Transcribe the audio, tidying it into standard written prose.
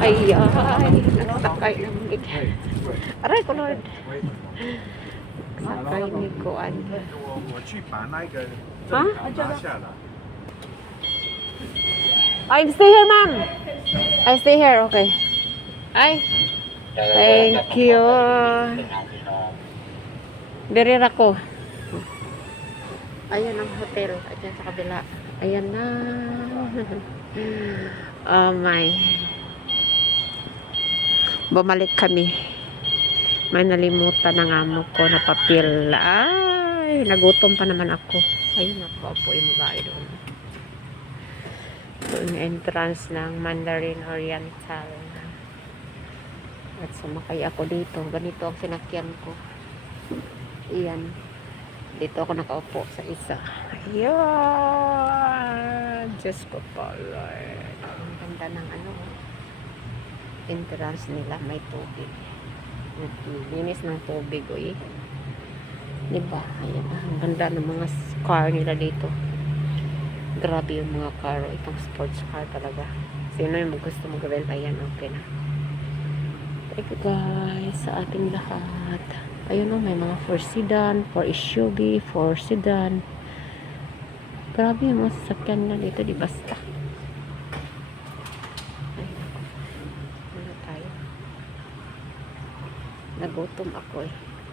Ay, ay, nagsakay ng mig. Aray ko, Lord. Nagsakay ni Kuan. Ha? I stay here, ma'am. I stay here, okay. Ay, thank you. Dirir ako. Ayan ang hotel. Ayan sa kabila. Ayan na. Oh my. Bumalik kami. May nalimutan ng amo ko na papel. Ay, nagutom pa naman ako. Ayun ako po yung bahay doon. Ito yung entrance ng Mandarin Oriental. At sumakay ako dito. Ganito ang sinakyan ko. Iyan. Dito ako nakaupo sa isa. Ayan. Diyos ko pa, Lord. Ang ganda ng ano. Entrance nila. May tubig. Linis ng tubig. Uy. Diba? Ayan. Ang ganda ng mga car nila dito. Grabe yung mga car. Itong sports car talaga. Sino yung gusto mag-rent? Ayan. Okay na. Thank you guys sa ating lahat. Ayun o, may mga 4 sedan, 4 SUV, 4 sedan. Grabe yung mga sasakyan na dito, di basta. Ay, ano tayo? Nagutom ako eh.